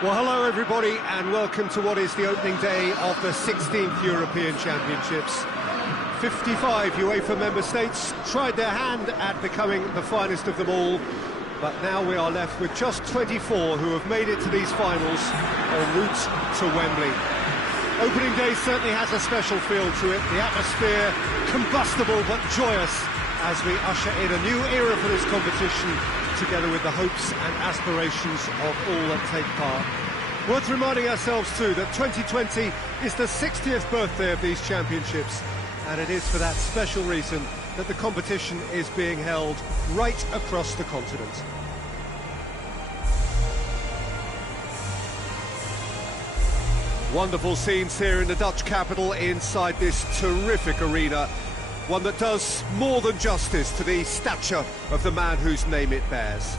Well, hello everybody, and welcome to what is the opening day of the 16th European Championships. 55 UEFA member states tried their hand at becoming the finest of them all, but now we are left with just 24 who have made it to these finals en route to Wembley. Opening day certainly has a special feel to it, the atmosphere combustible but joyous as we usher in a new era for this competition, together with the hopes and aspirations of all that take part. Worth reminding ourselves too that 2020 is the 60th birthday of these championships, and it is for that special reason that the competition is being held right across the continent. Wonderful scenes here in the Dutch capital inside this terrific arena, one that does more than justice to the stature of the man whose name it bears.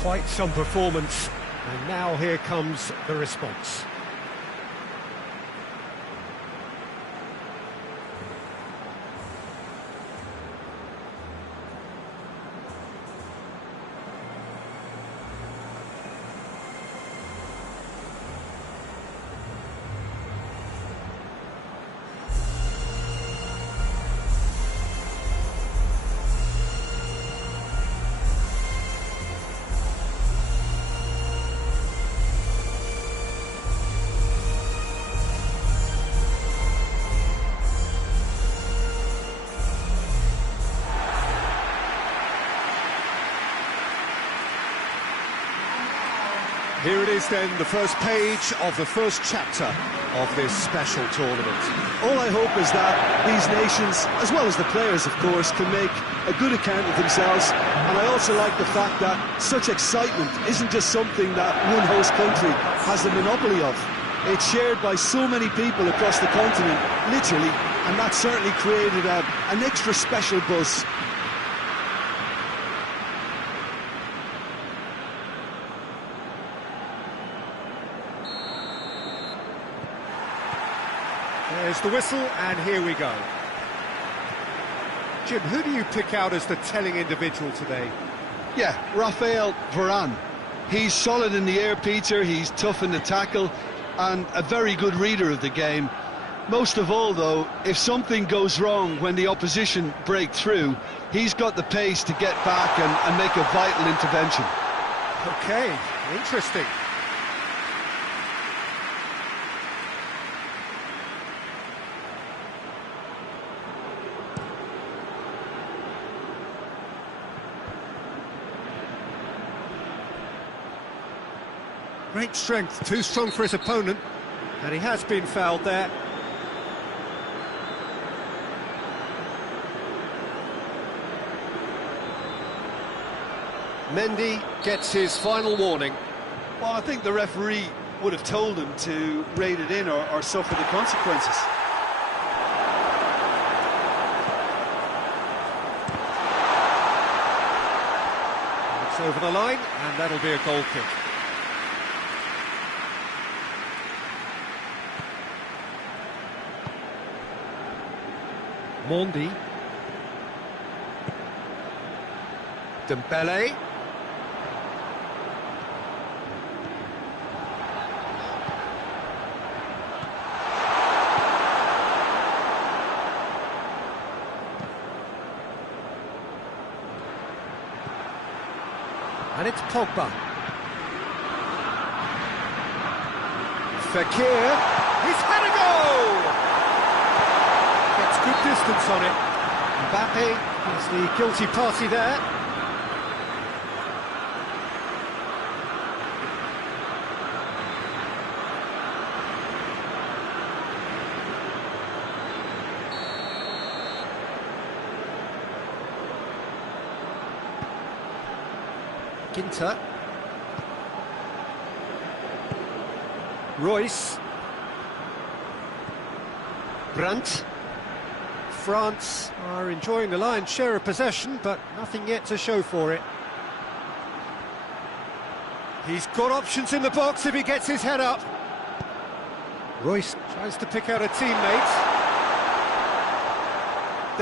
Quite some performance, and now here comes the response. Here it is then, the first page of the first chapter of this special tournament. All I hope is that these nations, as well as the players of course, can make a good account of themselves. And I also like the fact that such excitement isn't just something that one host country has the monopoly of. It's shared by so many people across the continent, literally, and that certainly created an extra special buzz. There's the whistle, and here we go. Jim, who do you pick out as the telling individual today? Yeah, Raphael Varane. He's solid in the air, Peter, he's tough in the tackle, and a very good reader of the game. Most of all, though, if something goes wrong when the opposition break through, he's got the pace to get back and make a vital intervention. Okay, interesting. Great strength, too strong for his opponent, and he has been fouled there. Mendy gets his final warning. Well, I think the referee would have told him to rate it in or suffer the consequences. It's over the line, and that'll be a goal kick. Mondi. Dembele. And it's Pogba. Fekir. He's had a goal! Gets good distance on it. Mbappe is the guilty party there. Ginter. Royce. Brandt. France are enjoying the lion's share of possession, but nothing yet to show for it. He's got options in the box if he gets his head up. Royce tries to pick out a teammate.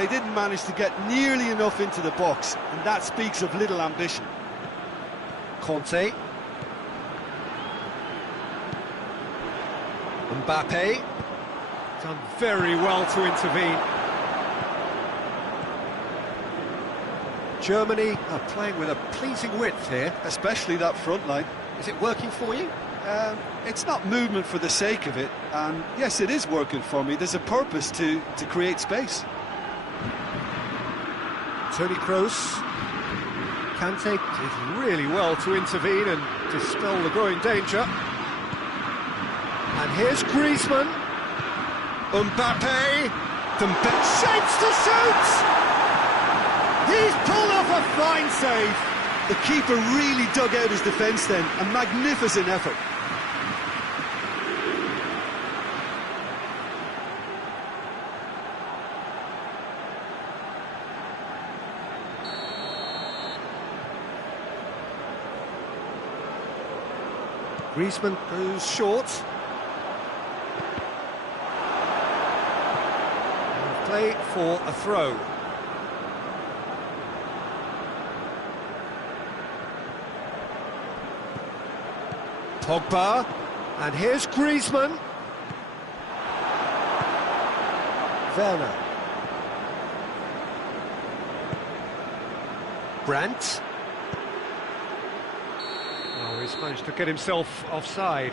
they didn't manage to get nearly enough into the box, and that speaks of little ambition. Conte. Mbappe. Done very well to intervene. Germany are playing with a pleasing width here. Especially that front line. Is it working for you? It's not movement for the sake of it, and yes, it is working for me. There's a purpose to create space. Toni Kroos. Kante did really well to intervene and dispel the growing danger. And here's Griezmann. Mbappe. Dembele shapes to shoot! He's pulled off a fine save. The keeper really dug out his defence then. A magnificent effort. Griezmann goes short. And play for a throw. Pogba, and here's Griezmann. Werner. Brandt. Oh, he's managed to get himself offside.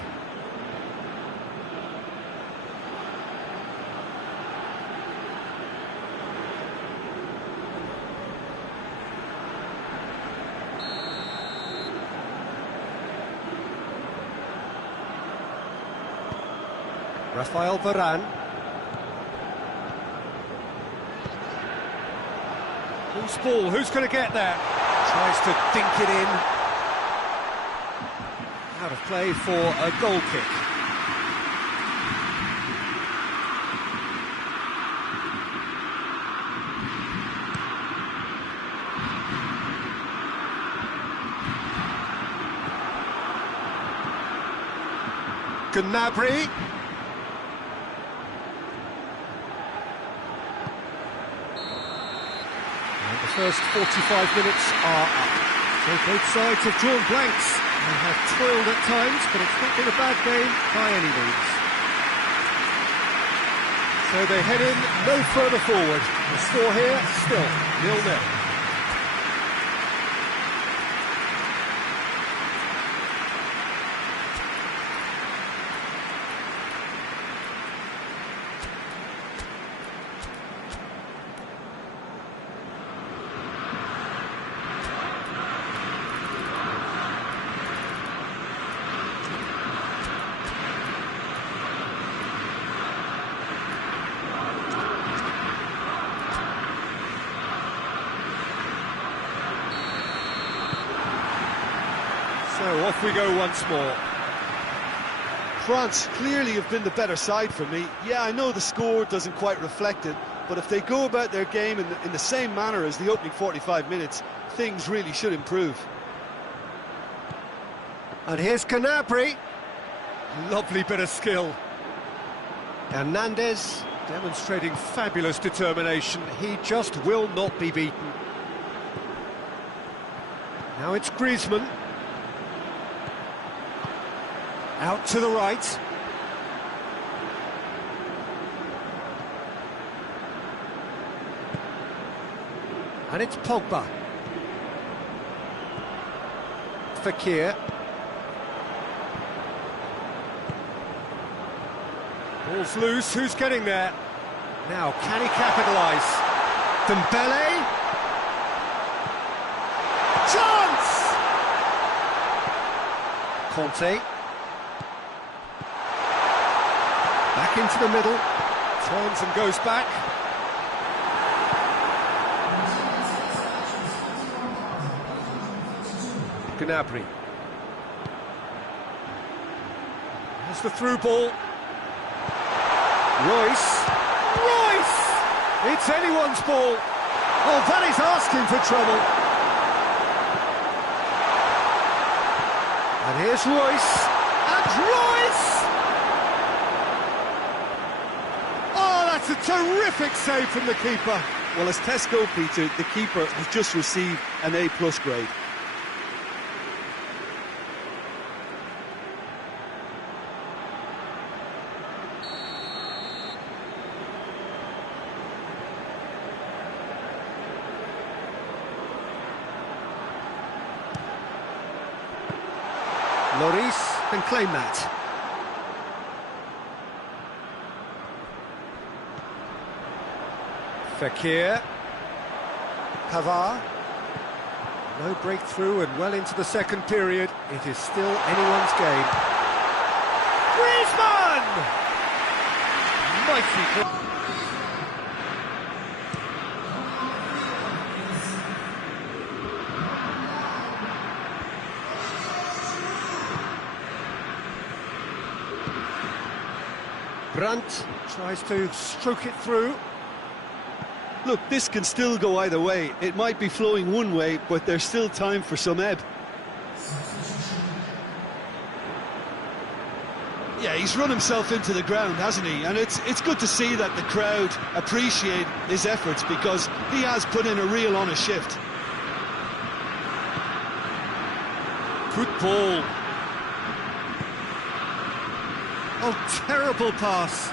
Rafael Varane. Who's ball? Who's going to get there? Tries to dink it in. Out of play for a goal kick. Gnabry. The first 45 minutes are up. So both sides have drawn blanks. They have toiled at times, but it's not been a bad game by any means. So they head in no further forward. The score here, still 0-0. So off we go once more. France clearly have been the better side for me. Yeah, I know the score doesn't quite reflect it, but if they go about their game in the same manner as the opening 45 minutes, things really should improve. And here's Gnabry. Lovely bit of skill. Hernandez demonstrating fabulous determination. He just will not be beaten. Now it's Griezmann. Out to the right. And it's Pogba. Fekir. Ball's loose, who's getting there? Now, can he capitalise? Dembele. Chance! Conte. Back into the middle, turns and goes back. Gnabry. There's the through ball. Royce. Royce! It's anyone's ball. Oh, that is asking for trouble. And here's Royce. And Royce! Oh, that's a terrific save from the keeper. Well, as tests go, Peter, the keeper has just received an A+ grade. Lloris can claim that. Fekir. Pavard. No breakthrough and well into the second period. It is still anyone's game. Griezmann! Mighty. Brandt tries to stroke it through. Look, this can still go either way. It might be flowing one way, but there's still time for some ebb. Yeah, he's run himself into the ground, hasn't he? And it's good to see that the crowd appreciate his efforts, because he has put in a real honest shift. Good ball. Oh, terrible pass.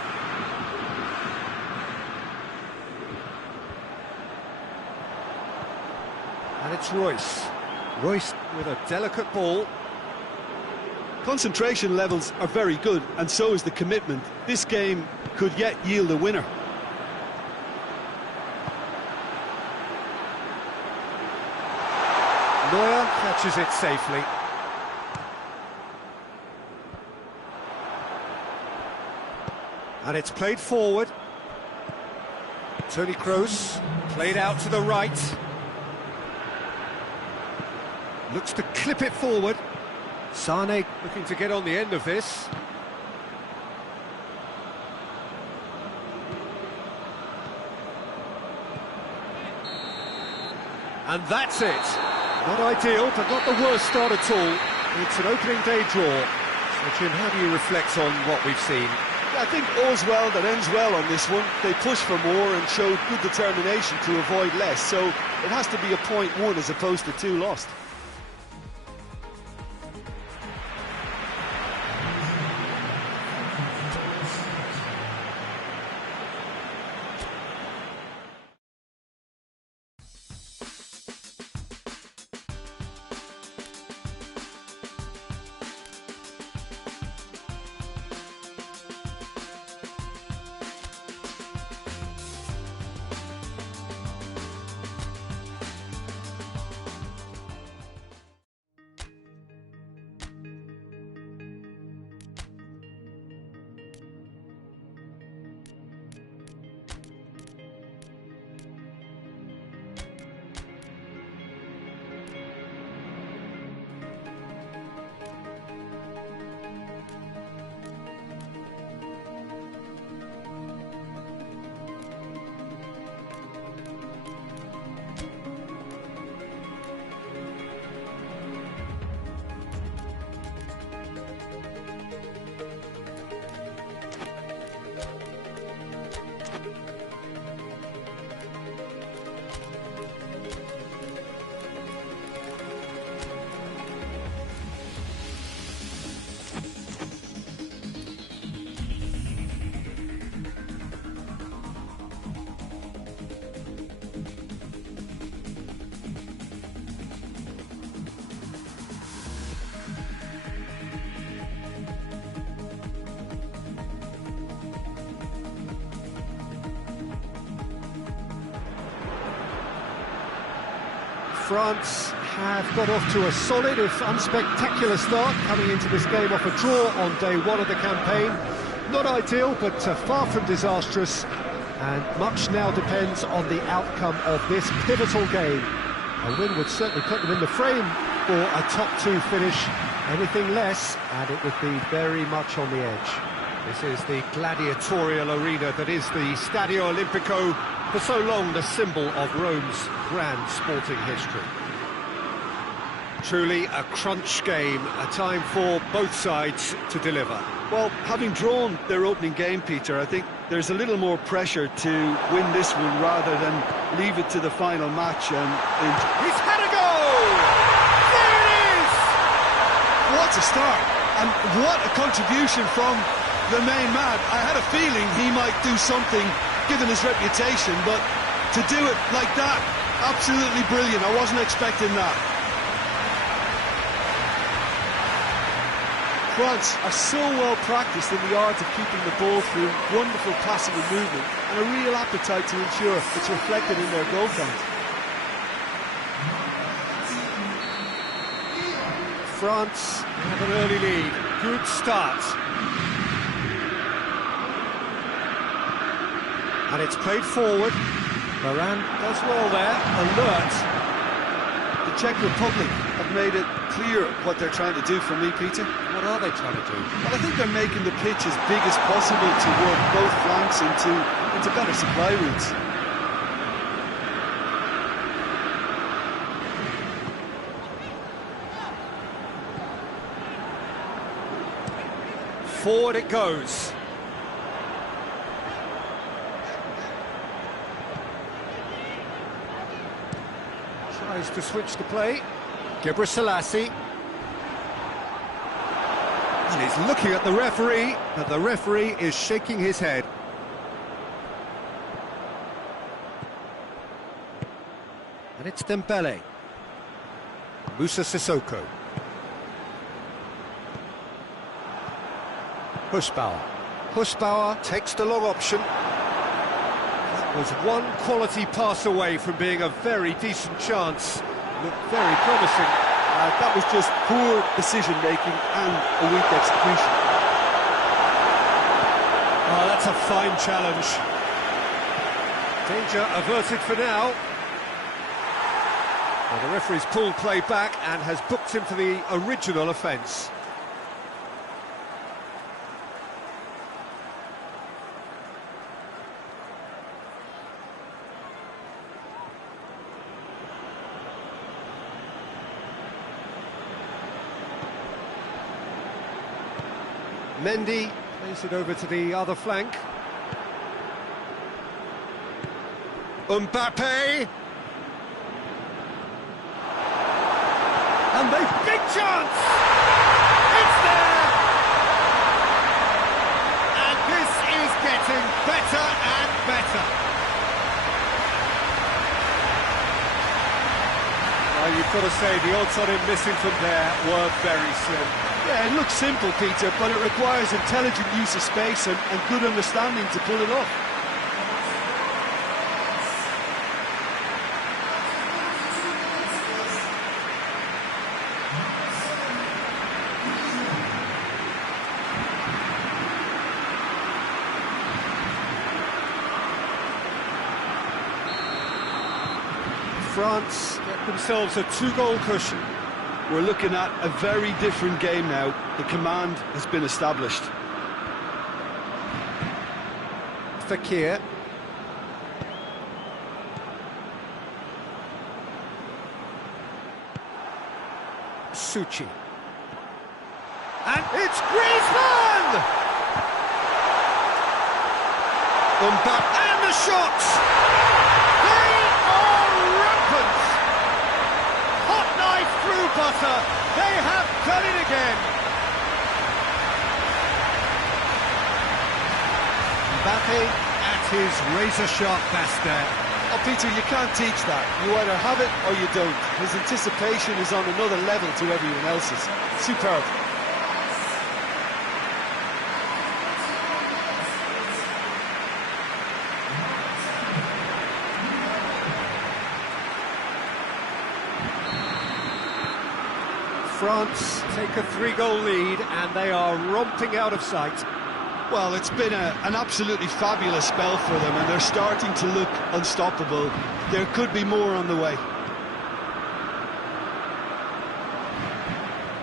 And it's Royce. Royce with a delicate ball. Concentration levels are very good, and so is the commitment. This game could yet yield a winner. Neuer catches it safely. And it's played forward. Toni Kroos played out to the right. Looks to clip it forward. Sane looking to get on the end of this. And that's it. Not ideal, but not the worst start at all. It's an opening day draw. So, Jim, how do you reflect on what we've seen? I think all's well that ends well on this one. They pushed for more and showed good determination to avoid less, so it has to be a 0.1 as opposed to 2 lost. France have got off to a solid, if unspectacular start, coming into this game off a draw on day one of the campaign. Not ideal, but far from disastrous, and much now depends on the outcome of this pivotal game. A win would certainly put them in the frame for a top-2 finish. Anything less, and it would be very much on the edge. This is the gladiatorial arena that is the Stadio Olimpico, for so long the symbol of Rome's grand sporting history. Truly a crunch game, a time for both sides to deliver. Well, having drawn their opening game, Peter, I think there's a little more pressure to win this one rather than leave it to the final match. He's had a goal! There it is! What a start, and what a contribution from the main man. I had a feeling he might do something, given his reputation, but to do it like that, absolutely brilliant. I wasn't expecting that. France are so well practiced in the art of keeping the ball through wonderful passing and movement, and a real appetite to ensure it's reflected in their goal count. France have an early lead. Good start. And it's played forward. Varane does well there. Alert. The Czech Republic have made it clear what they're trying to do for me, Peter. What are they trying to do? Well, I think they're making the pitch as big as possible to work both flanks into better supply routes. Forward it goes. Tries to switch the play. Gebre Selassie. And he's looking at the referee, but the referee is shaking his head. And it's Dembele. Moussa Sissoko. Husbauer. Husbauer takes the long option. That was one quality pass away from being a very decent chance. Looked very promising. That was just poor decision-making and a weak execution. Oh, that's a fine challenge. Danger averted for now. Well, the referee's pulled play back and has booked him for the original offence. Mendy plays it over to the other flank. Mbappe! And they big chance! It's there! And this is getting better and better. Well, you've got to say the odds on him missing from there were very slim. Yeah, it looks simple, Peter, but it requires intelligent use of space and good understanding to pull it off. France get themselves a two-goal cushion. We're looking at a very different game now. The command has been established. Fekir. Suchi. And it's Griezmann! Mbappe and the shots! They are rampant! Hot knife through butter, they have done it again! Mbappe at his razor-sharp best there. Oh, Peter, you can't teach that. You either have it or you don't. His anticipation is on another level to everyone else's. Superb. France take a three-goal lead and they are romping out of sight. Well, it's been an absolutely fabulous spell for them and they're starting to look unstoppable. There could be more on the way.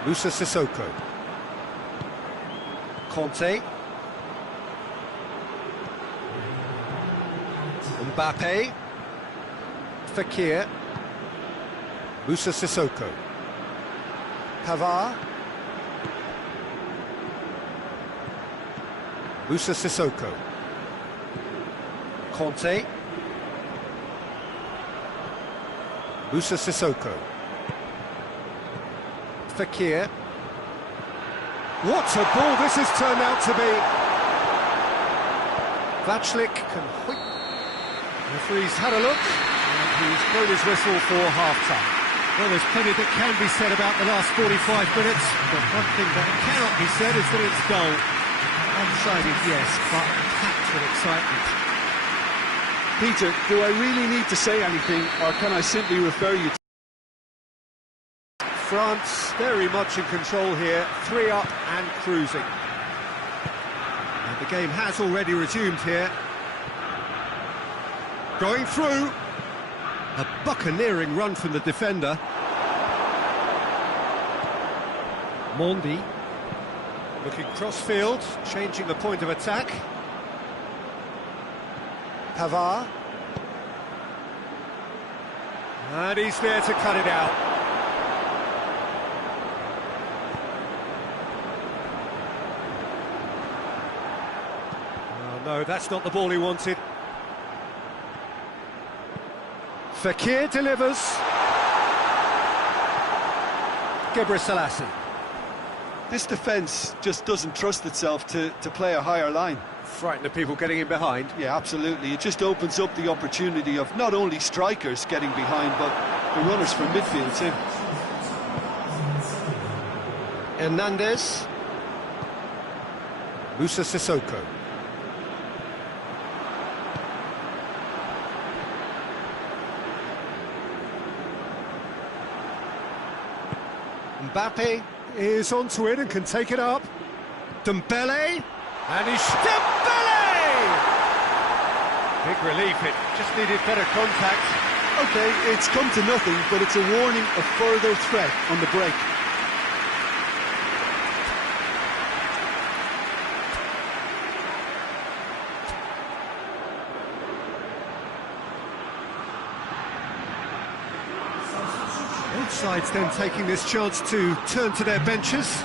Moussa Sissoko. Conte. Mbappe. Fekir. Moussa Sissoko. Pavard. Moussa Sissoko. Conte. Moussa Sissoko. Fekir. What a ball this has turned out to be. Vaclik can whip. The referee's had a look, and he's blown his whistle for half-time. Well, there's plenty that can be said about the last 45 minutes, but one thing that cannot be said is that it's dull. One-sided, yes, but packed with excitement. Peter, do I really need to say anything, or can I simply refer you to... France very much in control here, 3 up and cruising. And the game has already resumed here. Going through. A buccaneering run from the defender. Mondi. Looking cross-field, changing the point of attack. Pavard. And he's there to cut it out. Oh, no, that's not the ball he wanted. Fekir delivers. Gebre Selassie. This defence just doesn't trust itself to play a higher line. Frighten the people getting in behind. Yeah, absolutely. It just opens up the opportunity of not only strikers getting behind, but the runners from midfield too. Hernandez. Moussa Sissoko. Mbappe is onto it and can take it up. Dembele, and he's Dembele! Big relief, it just needed better contact. Okay, it's come to nothing, but it's a warning of further threat on the break. Both sides then taking this chance to turn to their benches.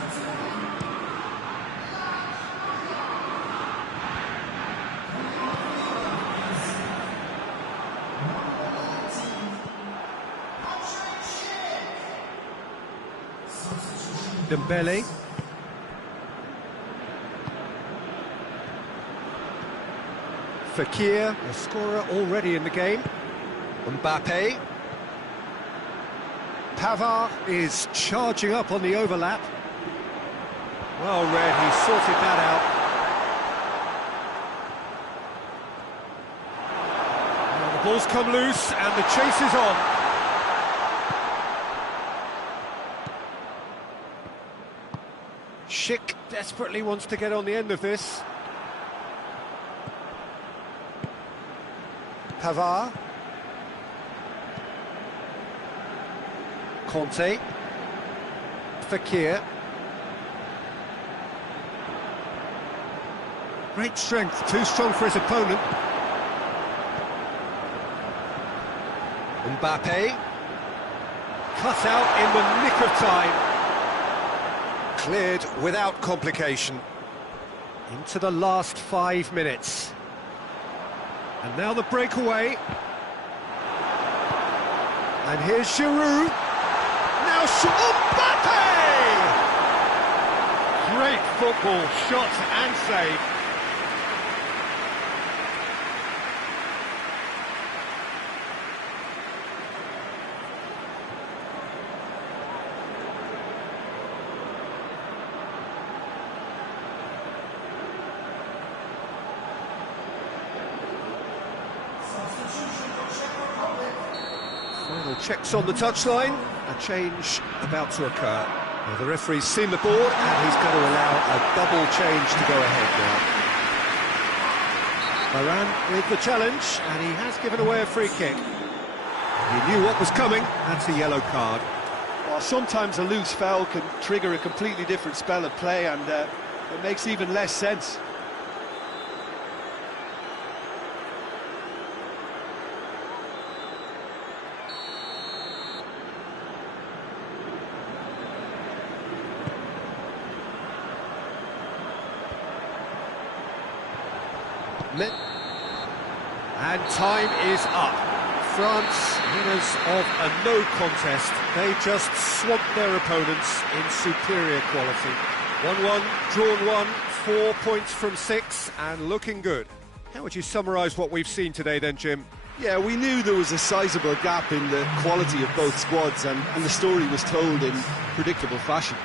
Dembele. Fekir, a scorer already in the game. Mbappe. Pavard is charging up on the overlap. Well read, he sorted that out. Now the ball's come loose and the chase is on. Schick desperately wants to get on the end of this. Pavard. Conte. Fekir. Great strength, too strong for his opponent. Mbappe. Cut out in the nick of time. Cleared without complication. Into the last 5 minutes. And now the breakaway. And here's Giroud. Now Mbappe! Great football, shot and save. Final checks on the touchline, a change about to occur. Well, the referee's seen the board and he's going to allow a double change to go ahead now. Varane with the challenge, and he has given away a free kick. He knew what was coming, that's a yellow card. Well, sometimes a loose foul can trigger a completely different spell of play, and it makes even less sense. And time is up. France, winners of a no contest. They just swamped their opponents in superior quality. 1-1, drawn 1, 4 points from 6, and looking good. How would you summarise what we've seen today then, Jim? Yeah, we knew there was a sizable gap in the quality of both squads, and the story was told in predictable fashion.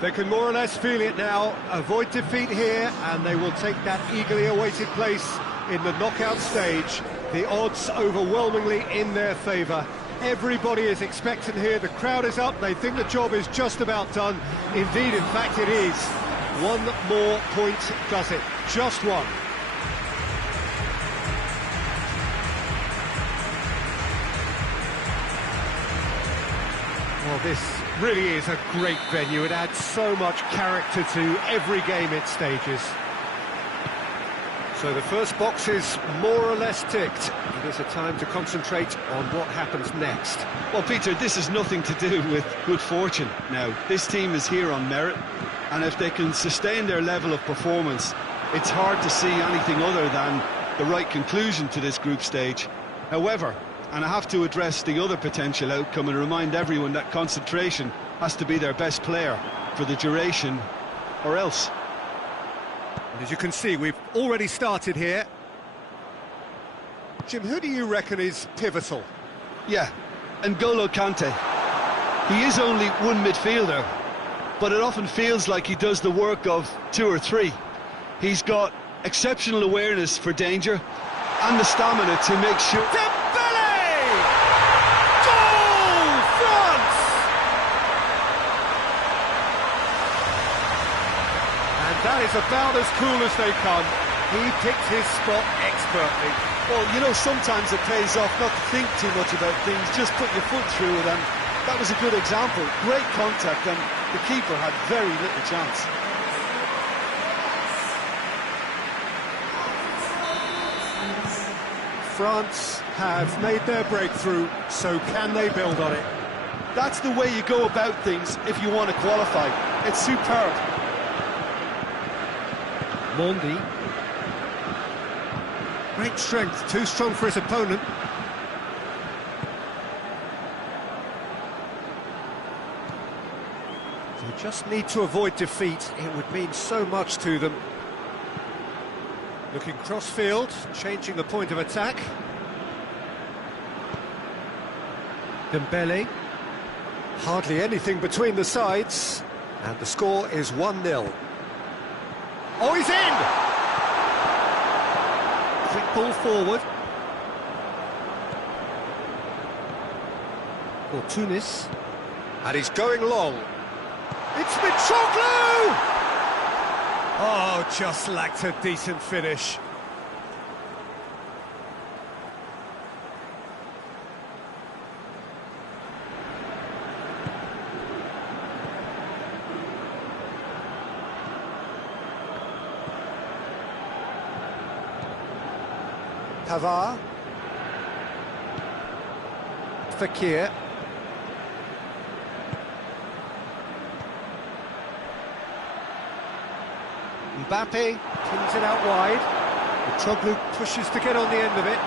They can more or less feel it now, avoid defeat here, and they will take that eagerly awaited place in the knockout stage. The odds overwhelmingly in their favour. Everybody is expectant here, the crowd is up, they think the job is just about done. Indeed, in fact it is. One more point does it, just one. Well, this really is a great venue. It adds so much character to every game it stages. So the first box is more or less ticked. It is a time to concentrate on what happens next. Well, Peter, this has nothing to do with good fortune now. This team is here on merit, and if they can sustain their level of performance, it's hard to see anything other than the right conclusion to this group stage. However, and I have to address the other potential outcome and remind everyone that concentration has to be their best player for the duration, or else. And as you can see, we've already started here. Jim, who do you reckon is pivotal? Yeah, N'Golo Kante. He is only one midfielder, but it often feels like he does the work of two or three. He's got exceptional awareness for danger and the stamina to make sure... That is about as cool as they come. He picked his spot expertly. Well, you know, sometimes it pays off not to think too much about things, just put your foot through it, and that was a good example. Great contact, and the keeper had very little chance. France have made their breakthrough, so can they build on it? That's the way you go about things if you want to qualify. It's superb. Mondi. Great strength, too strong for his opponent. They just need to avoid defeat, it would mean so much to them. Looking cross-field, changing the point of attack. Dembele. Hardly anything between the sides, and the score is 1-0. Oh, he's in! Quick ball forward. For Tunis. And he's going long. It's Mitroglou! Oh, just lacked a decent finish. Pavard. Fekir. Mbappe pins it out wide. Troglou pushes to get on the end of it.